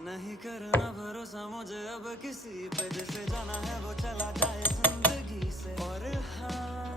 नहीं करना भरोसा मुझे अब किसी पे, जैसे जाना है वो चला जाए जिंदगी से। और हाँ